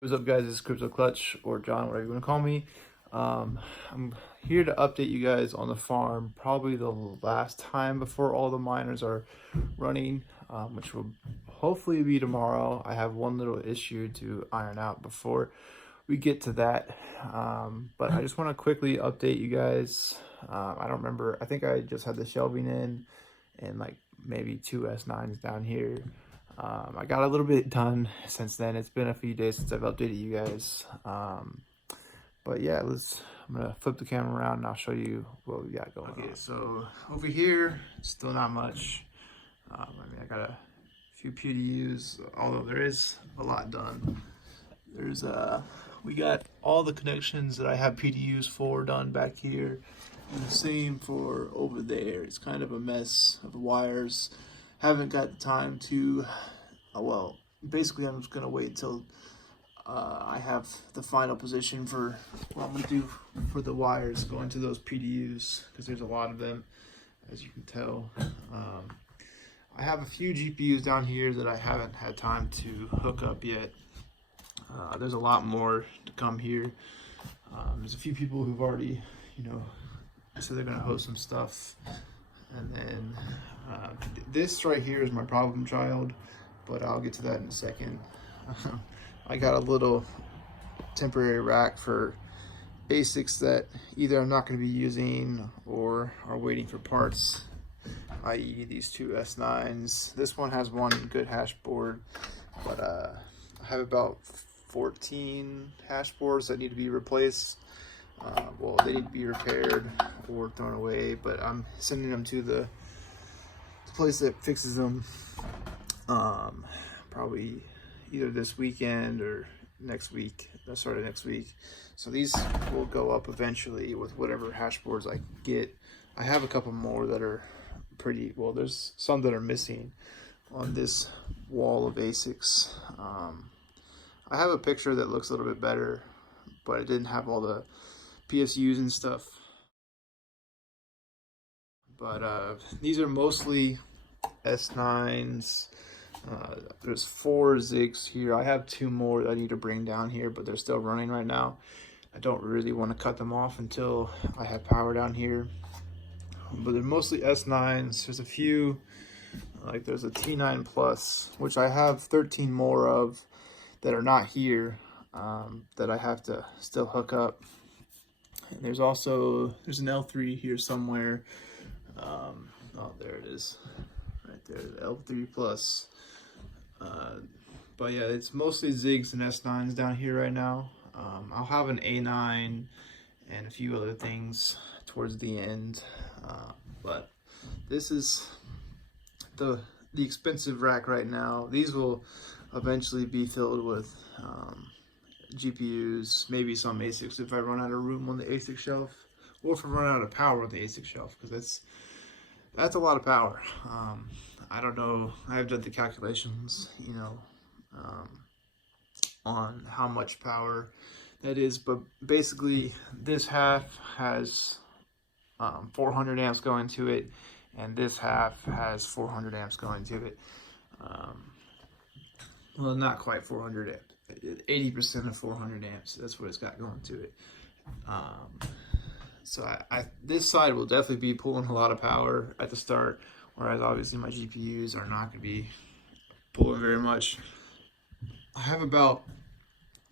What's up, guys? It's Crypto Clutch, or John, whatever you want to call me. I'm here to update you guys on the farm, probably the last time before all the miners are running, which will hopefully be tomorrow. I have one little issue to iron out before we get to that, but I just want to quickly update you guys. I don't remember. I think I just had the shelving in and like maybe two S9s down here. I got a little bit done since then. It's been a few days since I've updated you guys. But yeah, I'm gonna flip the camera around and I'll show you what we got going on. Okay, so over here, still not much. I mean, I got a few PDUs, although there is a lot done. We got all the connections that I have PDUs for done back here. And the same for over there. It's kind of a mess of the wires. Haven't got the time to, well, basically I'm just gonna wait till I have the final position for what I'm gonna do for the wires going to those PDUs, because there's a lot of them, as you can tell. I have a few GPUs down here that I haven't had time to hook up yet. There's a lot more to come here. There's a few people who've already, said they're gonna host some stuff. And then this right here is my problem child, but I'll get to that in a second. I got a little temporary rack for ASICs that either I'm not going to be using or are waiting for parts, i.e. these two S9s. This one has one good hash board, but I have about 14 hash boards that need to be replaced. Well, they need to be repaired or thrown away, but I'm sending them to the place that fixes them probably either this weekend or next week, start of next week. So these will go up eventually with whatever hash boards I get. I have a couple more that are pretty, well, there's some that are missing on this wall of ASICs. I have a picture that looks a little bit better, but it didn't have all the PSUs and stuff. But these are mostly S9s. There's 4 Zigs here. I have 2 more that I need to bring down here, but they're still running right now. I don't really want to cut them off until I have power down here. But they're mostly S9s. There's a few, like there's a T9 Plus, which I have 13 more of that are not here, that I have to still hook up. And there's an L3 here somewhere. Oh, there it is, right there, the L3 Plus. But yeah, it's mostly Zigs and S9s down here right now. I'll have an A9 and a few other things towards the end. But this is the expensive rack right now. These will eventually be filled with GPUs, maybe some ASICs if I run out of room on the ASIC shelf, or if I run out of power on the ASIC shelf, because that's a lot of power. I don't know, I have done the calculations, on how much power that is, but basically this half has 400 amps going to it, and this half has 400 amps going to it. Well, not quite 400 amps. 80% of 400 amps. That's what it's got going to it. So this side will definitely be pulling a lot of power at the start, whereas obviously my GPUs are not going to be pulling very much. I have about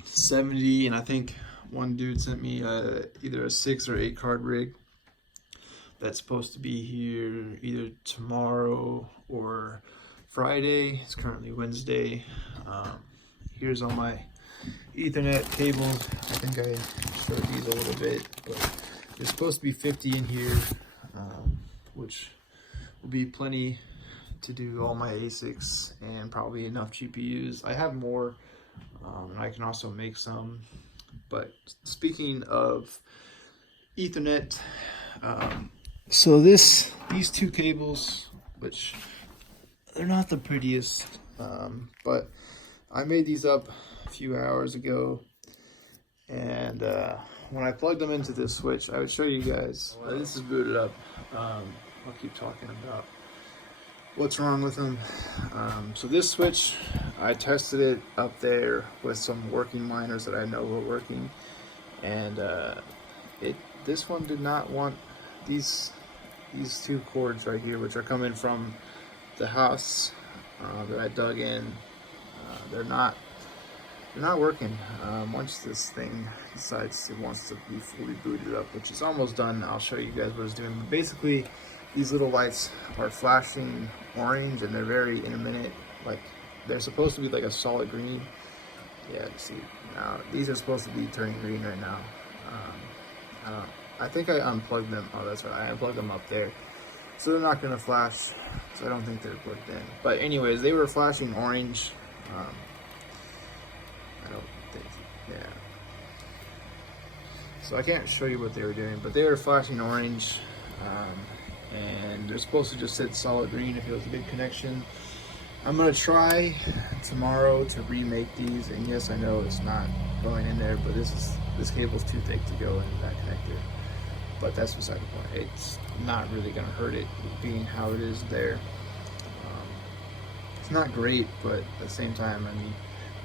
70, and I think one dude sent me either a 6 or 8 card rig that's supposed to be here either tomorrow or Friday. It's currently Wednesday. Here's all my Ethernet cables. I think I showed these a little bit, but there's supposed to be 50 in here, which will be plenty to do all my ASICs and probably enough GPUs. I have more, and I can also make some. But speaking of Ethernet, so these 2 cables, which they're not the prettiest, but I made these up a few hours ago, and when I plugged them into this switch, I would show you guys. This is booted up. I'll keep talking about what's wrong with them. So this switch, I tested it up there with some working miners that I know were working, and this one did not want these two cords right here, which are coming from the house that I dug in. They're not working. Once this thing decides it wants to be fully booted up, which is almost done, I'll show you guys what it's doing. But basically, these little lights are flashing orange, and they're very intermittent. Like, they're supposed to be like a solid green. Yeah, you see now these are supposed to be turning green right now. I think I unplugged them. Oh, that's right, I unplugged them up there, so they're not gonna flash. So I don't think they're plugged in. But anyways, they were flashing orange. I don't think, yeah. So I can't show you what they were doing, but they were flashing orange, and they're supposed to just hit solid green if it was a good connection. I'm gonna try tomorrow to remake these, and yes, I know it's not going in there, but this cable's too thick to go into that connector. But that's beside the point. It's not really gonna hurt it being how it is there. It's not great, but at the same time, I mean,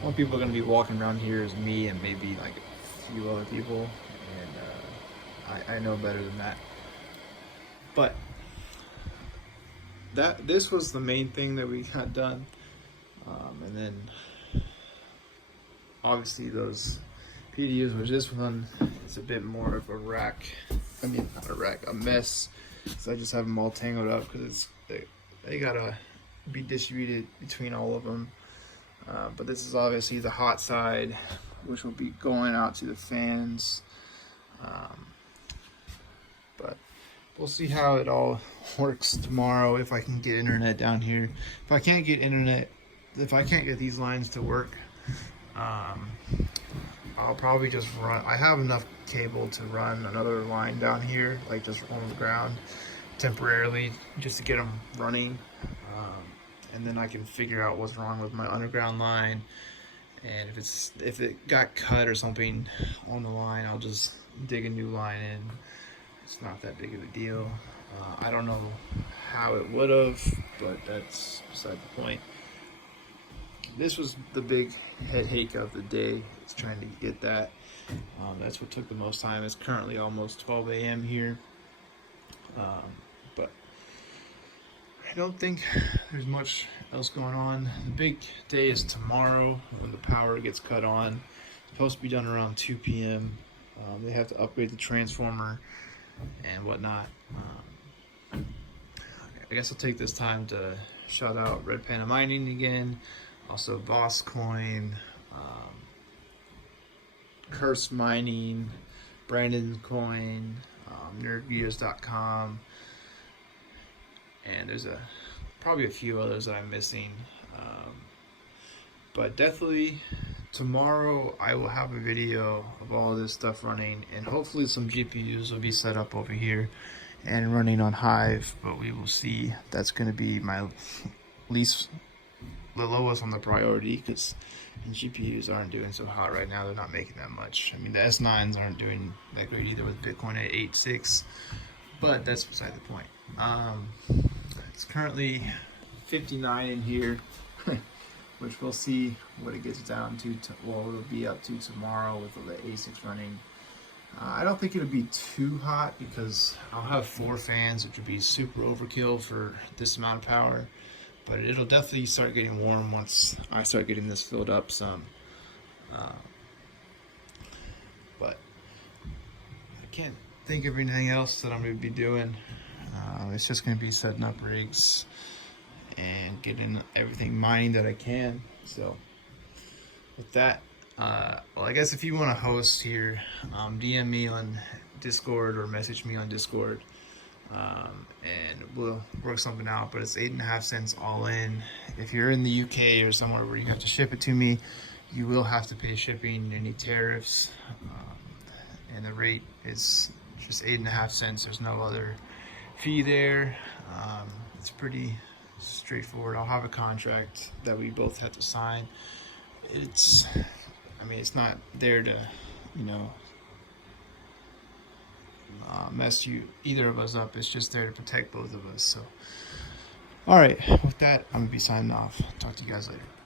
only people are gonna be walking around here is me and maybe like a few other people, and I know better than that. But this was the main thing that we got done, and then obviously those PDUs, which this one is a bit more of a rack. I mean, not a rack, a mess. So I just have them all tangled up because they gotta be distributed between all of them. But this is obviously the hot side, which will be going out to the fans. But we'll see how it all works tomorrow, if I can get internet down here. If I can't get these lines to work, I'll probably just run. I have enough cable to run another line down here, like just on the ground temporarily, just to get them running. And then I can figure out what's wrong with my underground line, and if it got cut or something on the line, I'll just dig a new line in. It's not that big of a deal. I don't know how it would have, but that's beside the point. This was the big headache of the day. It's trying to get that. That's what took the most time. It's currently almost 12 a.m. here. But I don't think there's much else going on. The big day is tomorrow when the power gets cut on. It's supposed to be done around 2 p.m. They have to upgrade the transformer and whatnot. I guess I'll take this time to shout out Red Panda Mining again, also Boss Coin, Curse Mining, Brandon Coin, nerdvideos.com, and there's probably a few others that I'm missing. But definitely tomorrow I will have a video of all this stuff running, and hopefully some GPUs will be set up over here and running on Hive, but we will see. That's going to be my the lowest on the priority, because GPUs aren't doing so hot right now. They're not making that much. I mean, the S9s aren't doing that great either with Bitcoin at 8.6, but that's beside the point. It's currently 59 in here, which we'll see what it gets down to, what it'll be up to tomorrow with the ASICs running. I don't think it'll be too hot because I'll have 4 fans, which would be super overkill for this amount of power. But it'll definitely start getting warm once I start getting this filled up some. But I can't think of anything else that I'm going to be doing. It's just going to be setting up rigs and getting everything mining that I can. So with that, well, I guess if you want to host here, DM me on Discord or message me on Discord, and we'll work something out. But it's 8.5 cents all in. If you're in the UK or somewhere where you have to ship it to me, you will have to pay shipping, any tariffs, and the rate is just 8.5 cents. There's no other fee there. It's pretty straightforward. I'll have a contract that we both have to sign. I mean, it's not there to, mess either of us up. It's just there to protect both of us. So All right, with that, I'm gonna be signing off. Talk to you guys later.